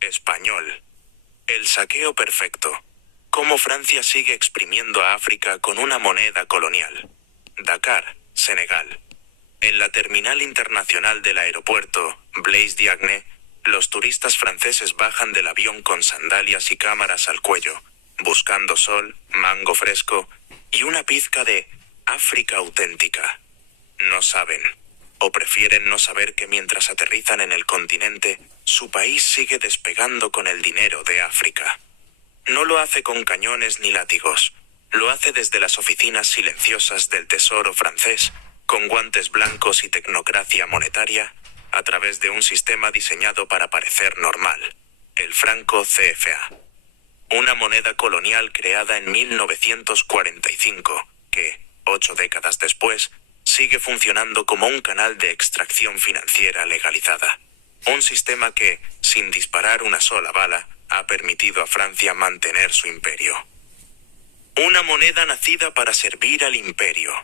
Español. El saqueo perfecto. Cómo Francia sigue exprimiendo a África con una moneda colonial. Dakar, Senegal. En la terminal internacional del aeropuerto, Blaise Diagne, los turistas franceses bajan del avión con sandalias y cámaras al cuello, buscando sol, mango fresco y una pizca de África auténtica. No saben, o prefieren no saber que mientras aterrizan en el continente, su país sigue despegando con el dinero de África. No lo hace con cañones ni látigos, lo hace desde las oficinas silenciosas del Tesoro francés, con guantes blancos y tecnocracia monetaria, a través de un sistema diseñado para parecer normal, el franco CFA. Una moneda colonial creada en 1945, que, 8 décadas después, sigue funcionando como un canal de extracción financiera legalizada. Un sistema que, sin disparar una sola bala, ha permitido a Francia mantener su imperio. Una moneda nacida para servir al imperio.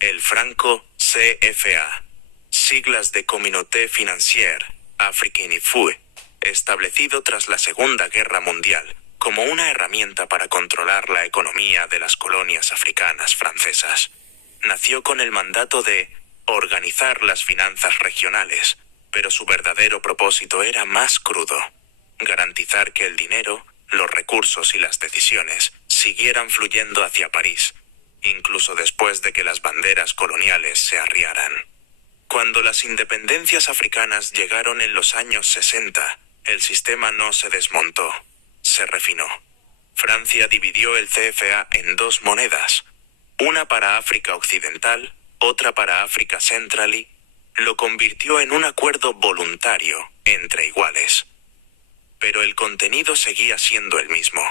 El franco CFA, siglas de Communauté Financière Africaine Fue, establecido tras la Segunda Guerra Mundial como una herramienta para controlar la economía de las colonias africanas francesas. Nació con el mandato de organizar las finanzas regionales, pero su verdadero propósito era más crudo: garantizar que el dinero, los recursos y las decisiones siguieran fluyendo hacia París, incluso después de que las banderas coloniales se arriaran. Cuando las independencias africanas llegaron en los años 60, el sistema no se desmontó, se refinó. Francia dividió el CFA en dos monedas, una para África Occidental, otra para África Central, y lo convirtió en un acuerdo voluntario entre iguales. Pero el contenido seguía siendo el mismo: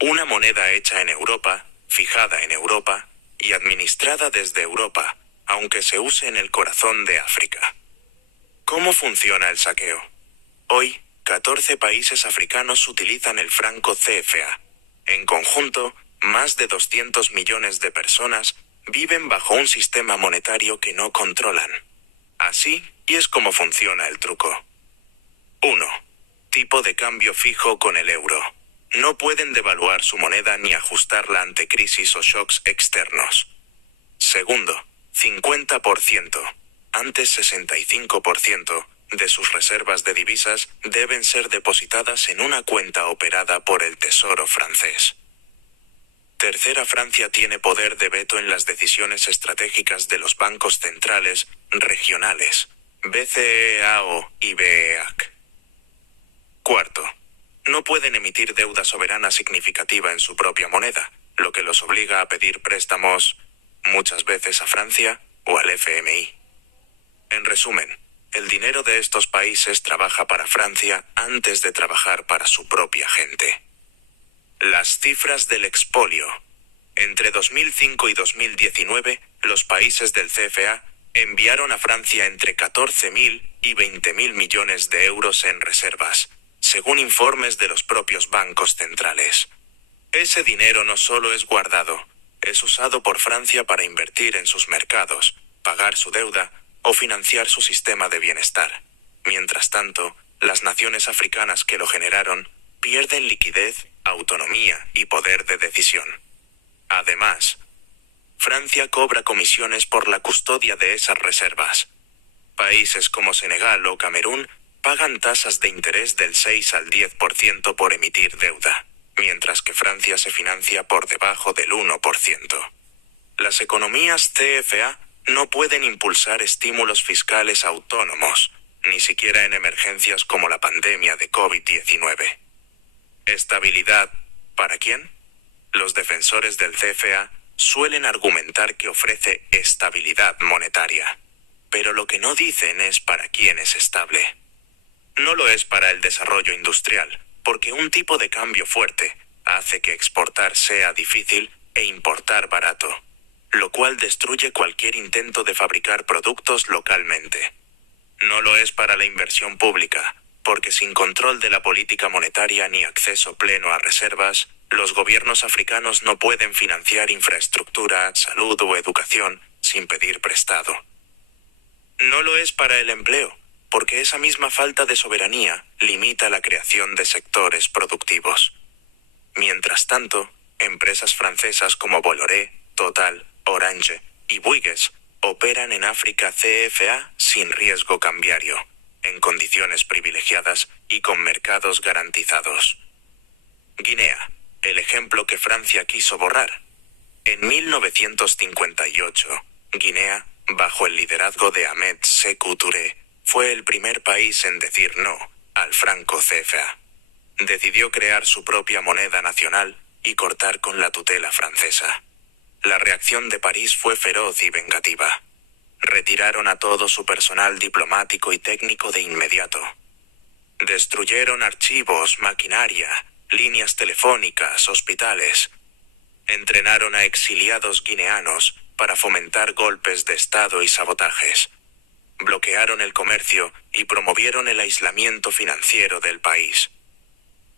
una moneda hecha en Europa, fijada en Europa y administrada desde Europa, aunque se use en el corazón de África. ¿Cómo funciona el saqueo? Hoy, 14 países africanos utilizan el franco CFA. En conjunto, más de 200 millones de personas viven bajo un sistema monetario que no controlan. Así es como funciona el truco. 1. Tipo de cambio fijo con el euro. No pueden devaluar su moneda ni ajustarla ante crisis o shocks externos. Segundo, 50%, antes 65%, de sus reservas de divisas deben ser depositadas en una cuenta operada por el Tesoro francés. Tercera, Francia tiene poder de veto en las decisiones estratégicas de los bancos centrales regionales, BCEAO y BEAC. Cuarto, no pueden emitir deuda soberana significativa en su propia moneda, lo que los obliga a pedir préstamos, muchas veces a Francia o al FMI. En resumen, el dinero de estos países trabaja para Francia antes de trabajar para su propia gente. Las cifras del expolio. Entre 2005 y 2019, los países del CFA enviaron a Francia entre 14.000 y 20.000 millones de euros en reservas, según informes de los propios bancos centrales. Ese dinero no solo es guardado, es usado por Francia para invertir en sus mercados, pagar su deuda o financiar su sistema de bienestar. Mientras tanto, las naciones africanas que lo generaron pierden liquidez, autonomía y poder de decisión. Además, Francia cobra comisiones por la custodia de esas reservas. Países como Senegal o Camerún pagan tasas de interés del 6 al 10% por emitir deuda, mientras que Francia se financia por debajo del 1%. Las economías CFA no pueden impulsar estímulos fiscales autónomos, ni siquiera en emergencias como la pandemia de COVID-19. ¿Estabilidad para quién? Los defensores del CFA suelen argumentar que ofrece estabilidad monetaria, pero lo que no dicen es para quién es estable. No lo es para el desarrollo industrial, porque un tipo de cambio fuerte hace que exportar sea difícil e importar barato, lo cual destruye cualquier intento de fabricar productos localmente. No lo es para la inversión pública, porque sin control de la política monetaria ni acceso pleno a reservas, los gobiernos africanos no pueden financiar infraestructura, salud o educación sin pedir prestado. No lo es para el empleo, porque esa misma falta de soberanía limita la creación de sectores productivos. Mientras tanto, empresas francesas como Bolloré, Total, Orange y Bouygues operan en África CFA sin riesgo cambiario, en condiciones privilegiadas y con mercados garantizados. Guinea, el ejemplo que Francia quiso borrar. En 1958, Guinea, bajo el liderazgo de Ahmed Sékou Touré, fue el primer país en decir no al franco CFA. Decidió crear su propia moneda nacional y cortar con la tutela francesa. La reacción de París fue feroz y vengativa. Retiraron a todo su personal diplomático y técnico de inmediato. Destruyeron archivos, maquinaria, líneas telefónicas, hospitales. Entrenaron a exiliados guineanos para fomentar golpes de Estado y sabotajes. Bloquearon el comercio y promovieron el aislamiento financiero del país.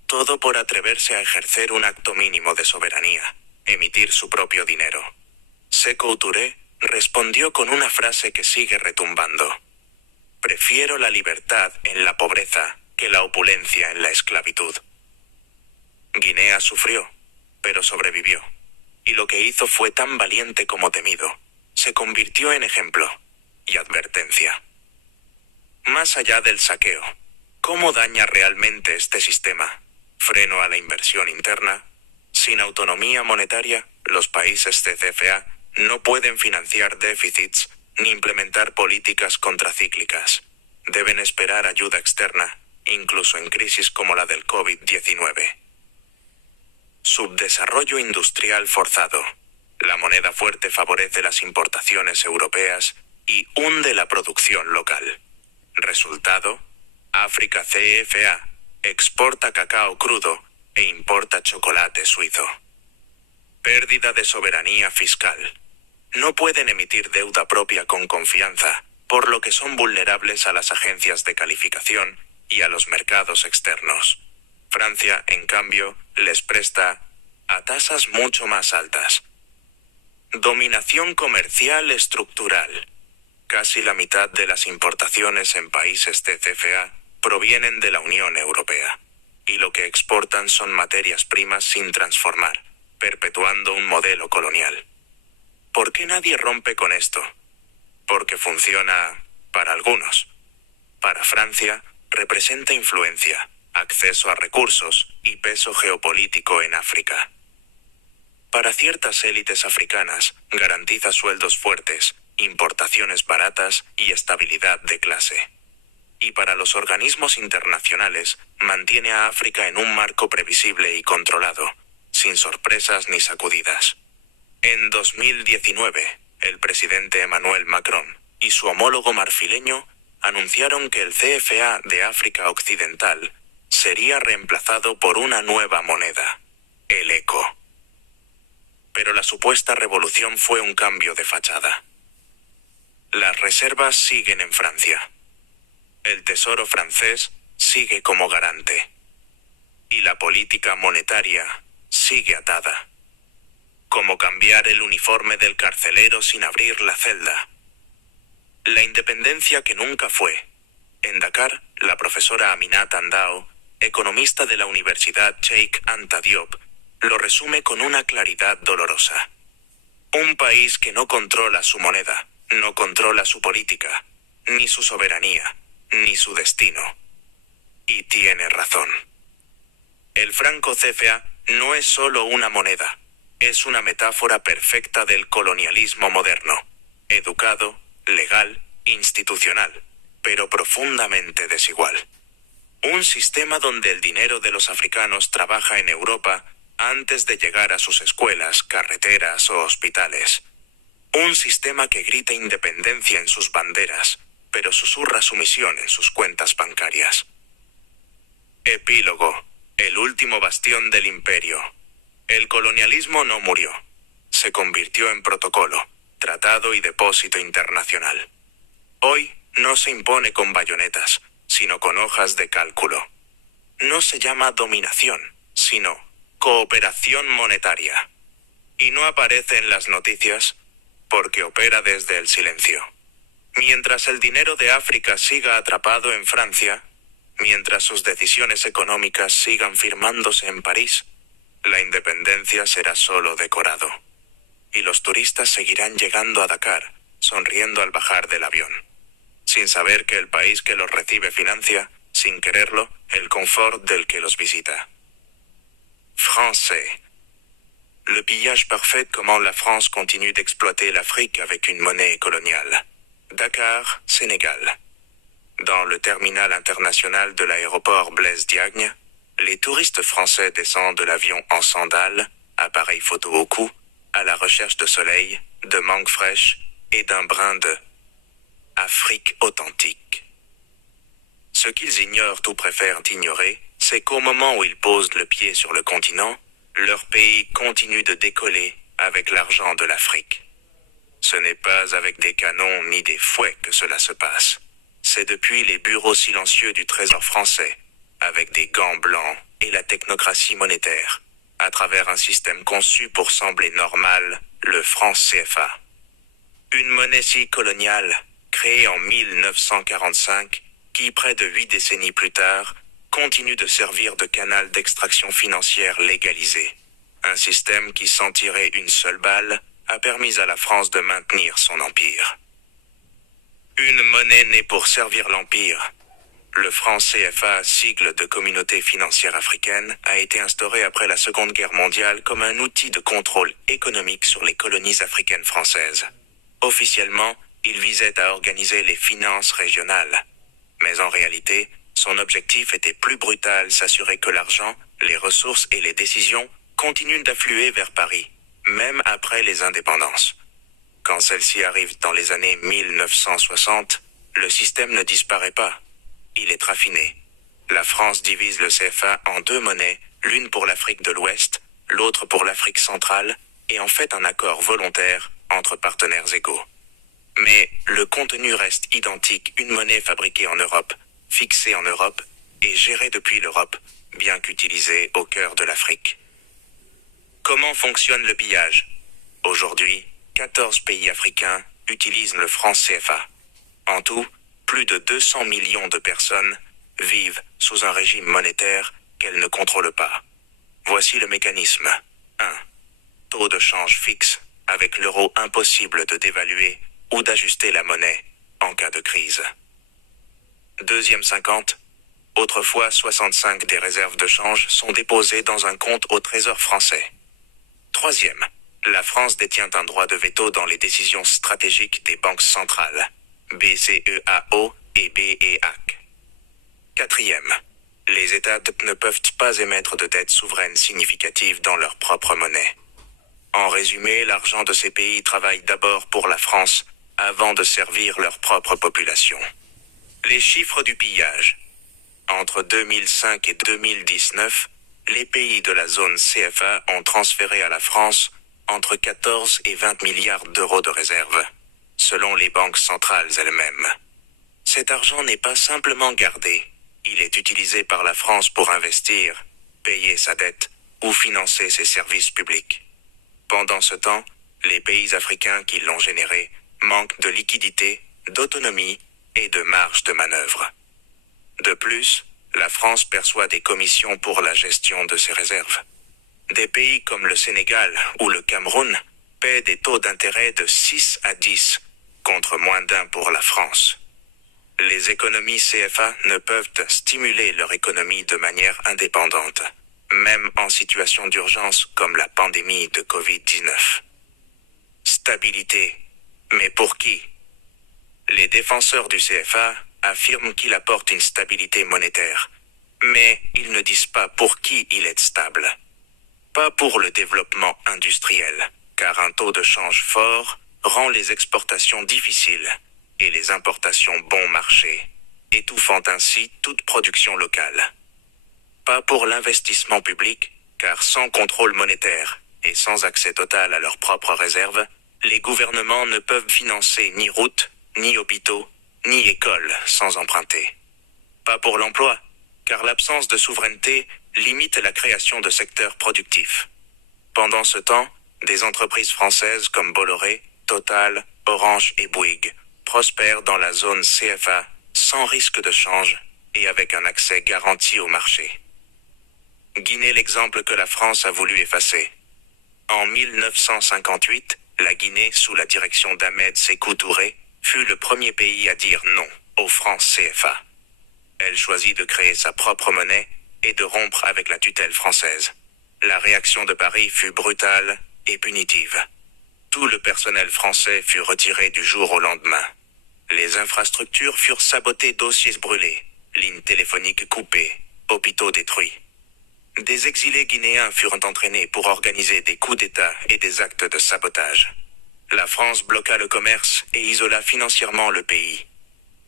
Todo por atreverse a ejercer un acto mínimo de soberanía, emitir su propio dinero. Sékou Touré respondió con una frase que sigue retumbando. Prefiero la libertad en la pobreza que la opulencia en la esclavitud. Guinea sufrió, pero sobrevivió. Y lo que hizo fue tan valiente como temido. Se convirtió en ejemplo y advertencia. Más allá del saqueo, ¿cómo daña realmente este sistema? Freno a la inversión interna. Sin autonomía monetaria, los países CFA no pueden financiar déficits ni implementar políticas contracíclicas. Deben esperar ayuda externa, incluso en crisis como la del COVID-19. Subdesarrollo industrial forzado. La moneda fuerte favorece las importaciones europeas y hunde la producción local. Resultado: África CFA exporta cacao crudo e importa chocolate suizo. Pérdida de soberanía fiscal. No pueden emitir deuda propia con confianza, por lo que son vulnerables a las agencias de calificación y a los mercados externos. Francia, en cambio, les presta a tasas mucho más altas. Dominación comercial estructural. Casi la mitad de las importaciones en países CFA provienen de la Unión Europea, y lo que exportan son materias primas sin transformar, perpetuando un modelo colonial. ¿Por qué nadie rompe con esto? Porque funciona para algunos. Para Francia, representa influencia, acceso a recursos y peso geopolítico en África. Para ciertas élites africanas, garantiza sueldos fuertes, importaciones baratas y estabilidad de clase. Y para los organismos internacionales, mantiene a África en un marco previsible y controlado, sin sorpresas ni sacudidas. En 2019, el presidente Emmanuel Macron y su homólogo marfileño anunciaron que el CFA de África Occidental sería reemplazado por una nueva moneda, el ECO. Pero la supuesta revolución fue un cambio de fachada. Las reservas siguen en Francia. El Tesoro francés sigue como garante. Y la política monetaria sigue atada. Como cambiar el uniforme del carcelero sin abrir la celda. La independencia que nunca fue. En Dakar, la profesora Aminat Andao, economista de la Universidad Cheikh Anta Diop, lo resume con una claridad dolorosa. Un país que no controla su moneda, no controla su política, ni su soberanía, ni su destino. Y tiene razón. El franco CFA no es solo una moneda, es una metáfora perfecta del colonialismo moderno, educado, legal, institucional, pero profundamente desigual. Un sistema donde el dinero de los africanos trabaja en Europa antes de llegar a sus escuelas, carreteras o hospitales. Un sistema que grita independencia en sus banderas, pero susurra sumisión en sus cuentas bancarias. Epílogo. El último bastión del imperio. El colonialismo no murió. Se convirtió en protocolo, tratado y depósito internacional. Hoy no se impone con bayonetas, sino con hojas de cálculo. No se llama dominación, sino cooperación monetaria. Y no aparece en las noticias porque opera desde el silencio. Mientras el dinero de África siga atrapado en Francia, mientras sus decisiones económicas sigan firmándose en París, la independencia será solo decorado. Y los turistas seguirán llegando a Dakar, sonriendo al bajar del avión, sin saber que el país que los recibe financia, sin quererlo, el confort del que los visita. Français. Le pillage parfait comment la France continue d'exploiter l'Afrique avec une monnaie coloniale. Dakar, Sénégal. Dans le terminal international de l'aéroport Blaise Diagne, les touristes français descendent de l'avion en sandales, appareil photo au cou, à la recherche de soleil, de mangue fraîche et d'un brin de Afrique authentique. Ce qu'ils ignorent ou préfèrent ignorer, c'est qu'au moment où ils posent le pied sur le continent, leur pays continue de décoller avec l'argent de l'Afrique. Ce n'est pas avec des canons ni des fouets que cela se passe. C'est depuis les bureaux silencieux du Trésor français, avec des gants blancs et la technocratie monétaire, à travers un système conçu pour sembler normal, le franc CFA. Une monnaie si coloniale, créée en 1945, qui, près de 8 décennies plus tard, continue de servir de canal d'extraction financière légalisé. Un système qui, sans tirer une seule balle, a permis à la France de maintenir son empire. Une monnaie née pour servir l'empire. Le franc CFA, sigle de Communauté financière africaine, a été instauré après la Seconde Guerre mondiale comme un outil de contrôle économique sur les colonies africaines françaises. Officiellement, il visait à organiser les finances régionales. Mais en réalité, son objectif était plus brutal, s'assurer que l'argent, les ressources et les décisions continuent d'affluer vers Paris, même après les indépendances. Quand celle-ci arrive dans les années 1960, le système ne disparaît pas. Il est raffiné. La France divise le CFA en 2 monnaies, l'une pour l'Afrique de l'Ouest, l'autre pour l'Afrique centrale, et en fait un accord volontaire entre partenaires égaux. Mais le contenu reste identique, une monnaie fabriquée en Europe, fixée en Europe et gérée depuis l'Europe, bien qu'utilisée au cœur de l'Afrique. Comment fonctionne le pillage? Aujourd'hui, 14 pays africains utilisent le franc CFA. En tout, plus de 200 millions de personnes vivent sous un régime monétaire qu'elles ne contrôlent pas. Voici le mécanisme. 1. Taux de change fixe, avec l'euro impossible de dévaluer ou d'ajuster la monnaie en cas de crise. Deuxième 50. Autrefois, 65 des réserves de change sont déposées dans un compte au Trésor français. Troisième. La France détient un droit de veto dans les décisions stratégiques des banques centrales, BCEAO et BEAC. Quatrième. Les États ne peuvent pas émettre de dettes souveraines significatives dans leur propre monnaie. En résumé, l'argent de ces pays travaille d'abord pour la France, avant de servir leur propre population. Les chiffres du pillage. Entre 2005 et 2019, les pays de la zone CFA ont transféré à la France entre 14 et 20 milliards d'euros de réserves, selon les banques centrales elles-mêmes. Cet argent n'est pas simplement gardé, il est utilisé par la France pour investir, payer sa dette ou financer ses services publics. Pendant ce temps, les pays africains qui l'ont généré manquent de liquidité, d'autonomie et de marge de manœuvre. De plus, la France perçoit des commissions pour la gestion de ses réserves. Des pays comme le Sénégal ou le Cameroun paient des taux d'intérêt de 6 à 10, contre moins d'1 pour la France. Les économies CFA ne peuvent stimuler leur économie de manière indépendante, même en situation d'urgence comme la pandémie de Covid-19. Stabilité. Mais pour qui? Les défenseurs du CFA affirment qu'il apporte une stabilité monétaire, mais ils ne disent pas pour qui il est stable. Pas pour le développement industriel, car un taux de change fort rend les exportations difficiles et les importations bon marché, étouffant ainsi toute production locale. Pas pour l'investissement public, car sans contrôle monétaire et sans accès total à leurs propres réserves, les gouvernements ne peuvent financer ni routes, ni hôpitaux, ni écoles sans emprunter. Pas pour l'emploi, car l'absence de souveraineté limite la création de secteurs productifs. Pendant ce temps, des entreprises françaises comme Bolloré, Total, Orange et Bouygues prospère dans la zone CFA sans risque de change et avec un accès garanti au marché. Guinée, l'exemple que la France a voulu effacer. En 1958, la Guinée, sous la direction d'Ahmed Sékou Touré, fut le premier pays à dire non au franc CFA. Elle choisit de créer sa propre monnaie et de rompre avec la tutelle française. La réaction de Paris fut brutale et punitive. Tout le personnel français fut retiré du jour au lendemain. Les infrastructures furent sabotées, dossiers brûlés, lignes téléphoniques coupées, hôpitaux détruits. Des exilés guinéens furent entraînés pour organiser des coups d'État et des actes de sabotage. La France bloqua le commerce et isola financièrement le pays.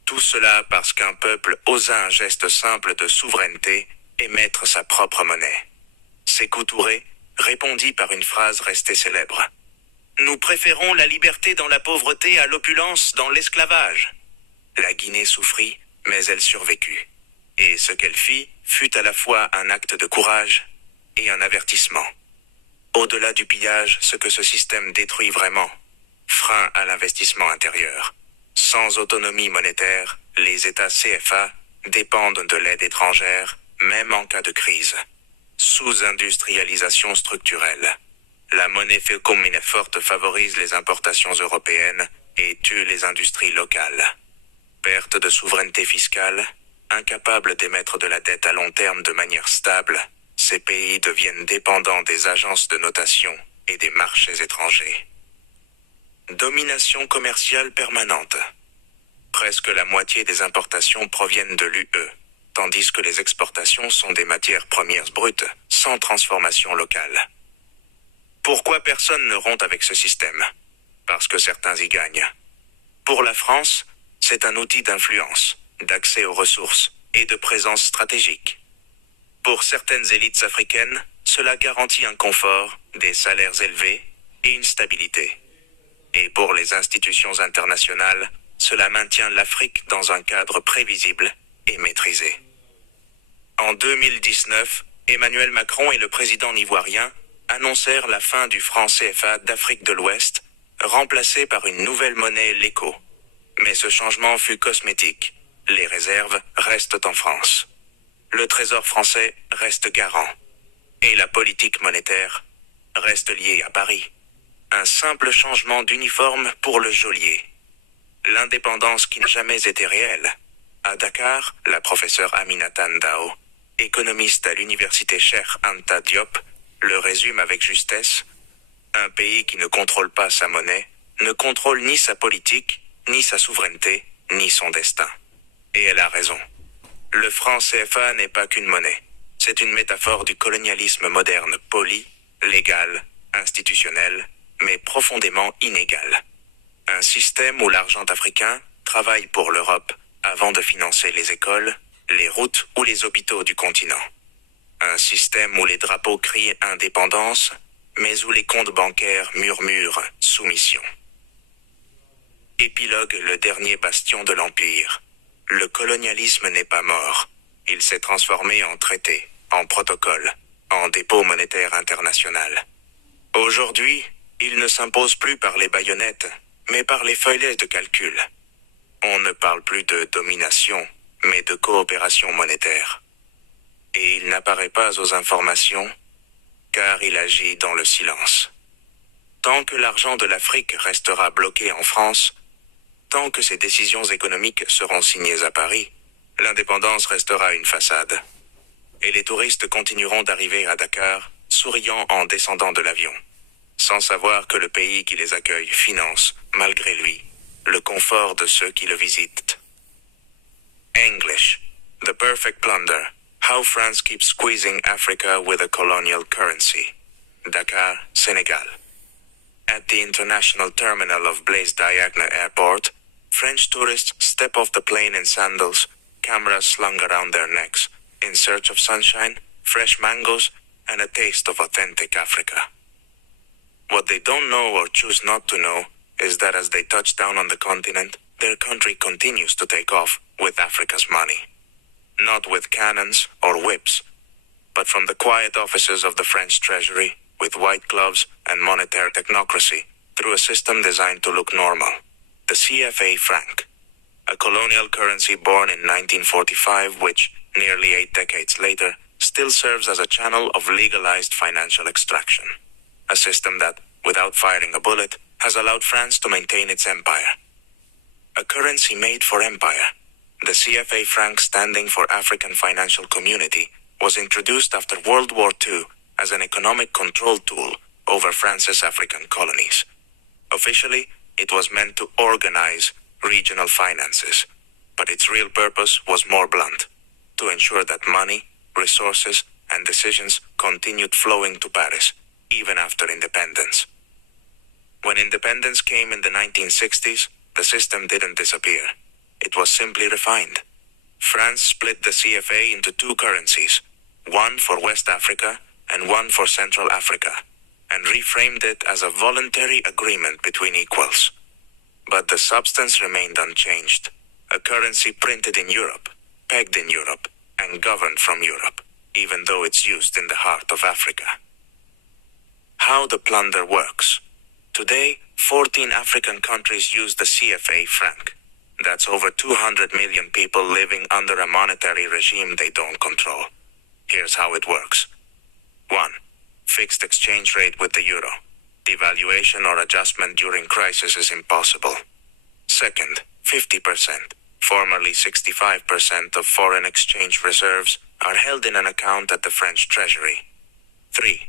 Tout cela parce qu'un peuple osa un geste simple de souveraineté, émettre sa propre monnaie. Sékou Touré répondit par une phrase restée célèbre. « Nous préférons la liberté dans la pauvreté à l'opulence dans l'esclavage. » La Guinée souffrit, mais elle survécut. Et ce qu'elle fit fut à la fois un acte de courage et un avertissement. Au-delà du pillage, ce que ce système détruit vraiment, frein à l'investissement intérieur. Sans autonomie monétaire, les États CFA dépendent de l'aide étrangère, même en cas de crise. Sous-industrialisation structurelle. La monnaie commune forte favorise les importations européennes et tue les industries locales. Perte de souveraineté fiscale, incapables d'émettre de la dette à long terme de manière stable, ces pays deviennent dépendants des agences de notation et des marchés étrangers. Domination commerciale permanente. Presque la moitié des importations proviennent de l'UE, tandis que les exportations sont des matières premières brutes, sans transformation locale. Pourquoi personne ne rompt avec ce système? Parce que certains y gagnent. Pour la France, c'est un outil d'influence, d'accès aux ressources et de présence stratégique. Pour certaines élites africaines, cela garantit un confort, des salaires élevés et une stabilité. Et pour les institutions internationales, cela maintient l'Afrique dans un cadre prévisible et maîtrisé. En 2019, Emmanuel Macron et le président ivoirien annoncèrent la fin du franc CFA d'Afrique de l'Ouest, remplacé par une nouvelle monnaie, l'ECO. Mais ce changement fut cosmétique. Les réserves restent en France. Le Trésor français reste garant. Et la politique monétaire reste liée à Paris. Un simple changement d'uniforme pour le geôlier. L'indépendance qui n'a jamais été réelle. À Dakar, la professeure Aminata Ndao, économiste à l'université Cheikh Anta Diop, le résume avec justesse. Un pays qui ne contrôle pas sa monnaie ne contrôle ni sa politique, ni sa souveraineté, ni son destin. Et elle a raison. Le franc CFA n'est pas qu'une monnaie. C'est une métaphore du colonialisme moderne poli, légal, institutionnel, mais profondément inégal. Un système où l'argent africain travaille pour l'Europe avant de financer les écoles, les routes ou les hôpitaux du continent. Un système où les drapeaux crient indépendance, mais où les comptes bancaires murmurent soumission. Épilogue, le dernier bastion de l'Empire. Le colonialisme n'est pas mort. Il s'est transformé en traité, en protocole, en dépôt monétaire international. Aujourd'hui, il ne s'impose plus par les baïonnettes, mais par les feuillets de calcul. On ne parle plus de domination, mais de coopération monétaire. Et il n'apparaît pas aux informations, car il agit dans le silence. Tant que l'argent de l'Afrique restera bloqué en France, tant que ses décisions économiques seront signées à Paris, l'indépendance restera une façade. Et les touristes continueront d'arriver à Dakar, souriant en descendant de l'avion, sans savoir que le pays qui les accueille finance, malgré lui, le confort de ceux qui le visitent. English, The Perfect Plunder. How France keeps squeezing Africa with a colonial currency. Dakar, Senegal. At the international terminal of Blaise Diagne Airport, French tourists step off the plane in sandals, cameras slung around their necks, in search of sunshine, fresh mangoes, and a taste of authentic Africa. What they don't know or choose not to know is that as they touch down on the continent, their country continues to take off with Africa's money. Not with cannons or whips, but from the quiet offices of the French treasury, with white gloves and monetary technocracy, through a system designed to look normal. the CFA franc, a colonial currency born in 1945 which, nearly 8 decades later, still serves as a channel of legalized financial extraction. A system that, without firing a bullet, has allowed France to maintain its empire. A currency made for empire, the CFA franc, standing for African Financial Community, was introduced after World War II as an economic control tool over France's African colonies. Officially, it was meant to organize regional finances, but its real purpose was more blunt: to ensure that money, resources, and decisions continued flowing to Paris, even after independence. When independence came in the 1960s, the system didn't disappear. It was simply refined. France split the CFA into two currencies, one for West Africa and one for Central Africa, and reframed it as a voluntary agreement between equals. But the substance remained unchanged: a currency printed in Europe, pegged in Europe, and governed from Europe, even though it's used in the heart of Africa. How the plunder works. Today, 14 African countries use the CFA franc. That's over 200 million people living under a monetary regime they don't control. Here's how it works. 1. Fixed exchange rate with the euro. Devaluation or adjustment during crisis is impossible. Second, 50%, formerly 65% of foreign exchange reserves are held in an account at the French Treasury. 3.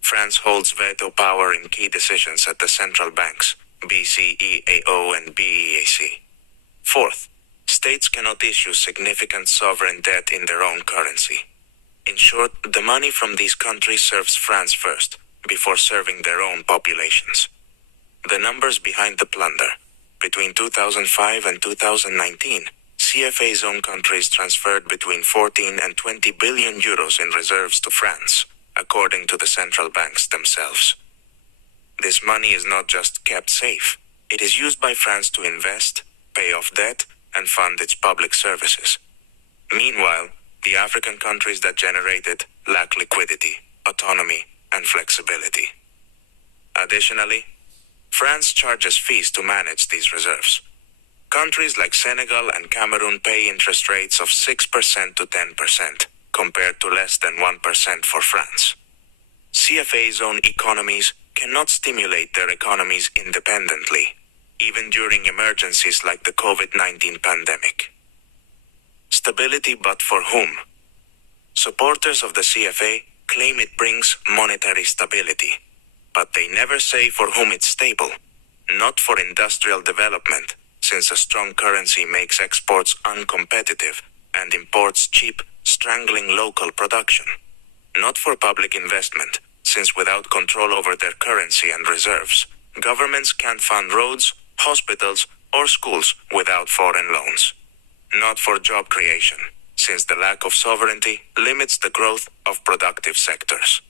France holds veto power in key decisions at the central banks, BCEAO and BEAC. Fourth, states cannot issue significant sovereign debt in their own currency. In short, the money from these countries serves France first, before serving their own populations. The numbers behind the plunder. Between 2005 and 2019, CFA zone countries transferred between 14 and 20 billion euros in reserves to France, according to the central banks themselves. This money is not just kept safe. It is used by France to invest, pay off debt, and fund its public services. Meanwhile, the African countries that generate it lack liquidity, autonomy, and flexibility. Additionally, France charges fees to manage these reserves. Countries like Senegal and Cameroon pay interest rates of 6% to 10%, compared to less than 1% for France. CFA zone economies cannot stimulate their economies independently, even during emergencies like the COVID-19 pandemic. Stability, but for whom? Supporters of the CFA claim it brings monetary stability, but they never say for whom it's stable. Not for industrial development, since a strong currency makes exports uncompetitive and imports cheap, strangling local production. Not for public investment, since without control over their currency and reserves, governments can't fund roads, hospitals, or schools without foreign loans. Not for job creation, since the lack of sovereignty limits the growth of productive sectors.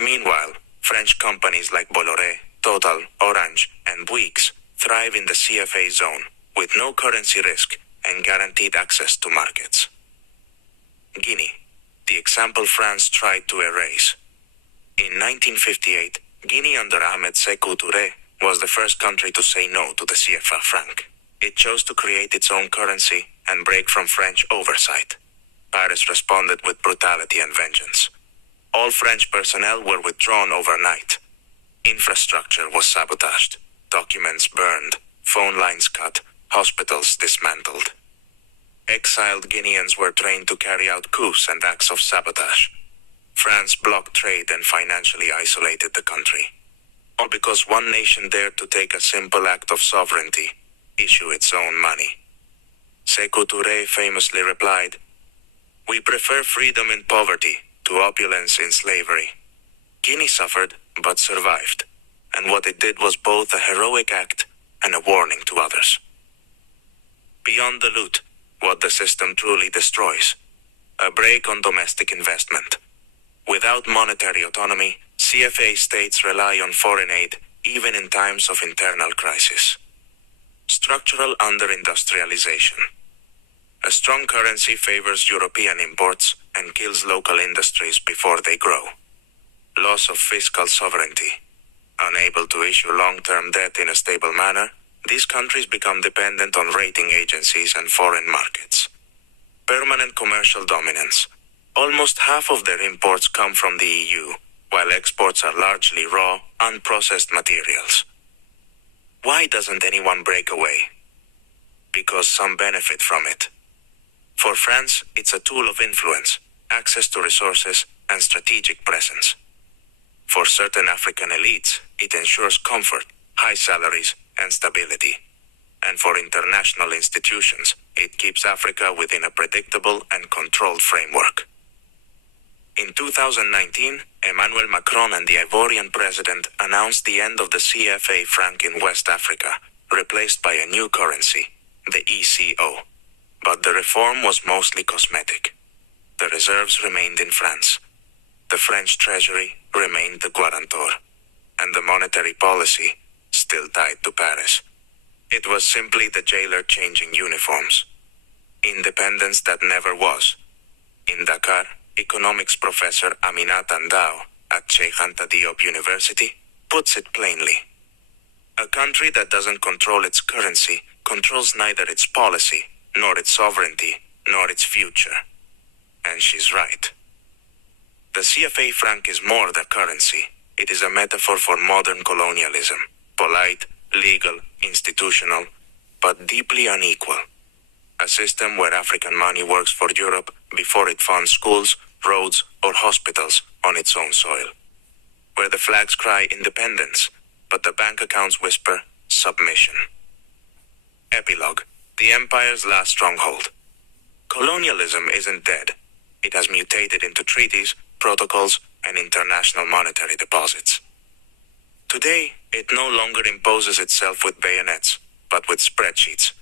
Meanwhile, French companies like Bolloré, Total, Orange, and Bouygues thrive in the CFA zone, with no currency risk and guaranteed access to markets. Guinea, the example France tried to erase. In 1958, Guinea under Ahmed Sékou Touré was the first country to say no to the CFA franc. It chose to create its own currency and break from French oversight. Paris responded with brutality and vengeance. All French personnel were withdrawn overnight. Infrastructure was sabotaged, documents burned, phone lines cut, hospitals dismantled. Exiled Guineans were trained to carry out coups and acts of sabotage. France blocked trade and financially isolated the country. All because one nation dared to take a simple act of sovereignty: issue its own money. Sékou Touré famously replied, "We prefer freedom in poverty to opulence in slavery." Guinea suffered, but survived, and what it did was both a heroic act and a warning to others. Beyond the loot, what the system truly destroys: a brake on domestic investment. Without monetary autonomy, CFA states rely on foreign aid, even in times of internal crisis. Structural under-industrialization. A strong currency favors European imports and kills local industries before they grow. Loss of fiscal sovereignty. Unable to issue long-term debt in a stable manner, these countries become dependent on rating agencies and foreign markets. Permanent commercial dominance. Almost half of their imports come from the EU, while exports are largely raw, unprocessed materials. Why doesn't anyone break away? Because some benefit from it. For France, it's a tool of influence, access to resources, and strategic presence. For certain African elites, it ensures comfort, high salaries, and stability. And for international institutions, it keeps Africa within a predictable and controlled framework. In 2019, Emmanuel Macron and the Ivorian president announced the end of the CFA franc in West Africa, replaced by a new currency, the ECO. But the reform was mostly cosmetic. The reserves remained in France. The French treasury remained the guarantor, and the monetary policy still tied to Paris. It was simply the jailer changing uniforms. Independence that never was. In Dakar, economics professor Aminat Andao at Cheikh Anta Diop University puts it plainly. A country that doesn't control its currency controls neither its policy, nor its sovereignty, nor its future. And she's right. The CFA franc is more than currency. It is a metaphor for modern colonialism, polite, legal, institutional, but deeply unequal. A system where African money works for Europe before it funds schools, roads, or hospitals on its own soil. Where the flags cry independence, but the bank accounts whisper submission. Epilogue: the empire's last stronghold. Colonialism isn't dead. It has mutated into treaties, protocols, and international monetary deposits. Today, it no longer imposes itself with bayonets, but with spreadsheets.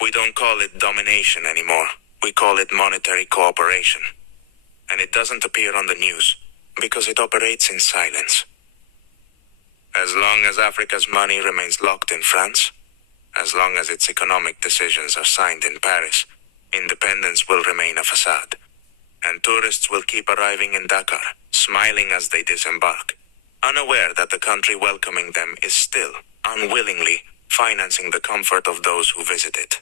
We don't call it domination anymore. We call it monetary cooperation. And it doesn't appear on the news, because it operates in silence. As long as Africa's money remains locked in France, as long as its economic decisions are signed in Paris, independence will remain a facade. And tourists will keep arriving in Dakar, smiling as they disembark, unaware that the country welcoming them is still, unwillingly, financing the comfort of those who visit it.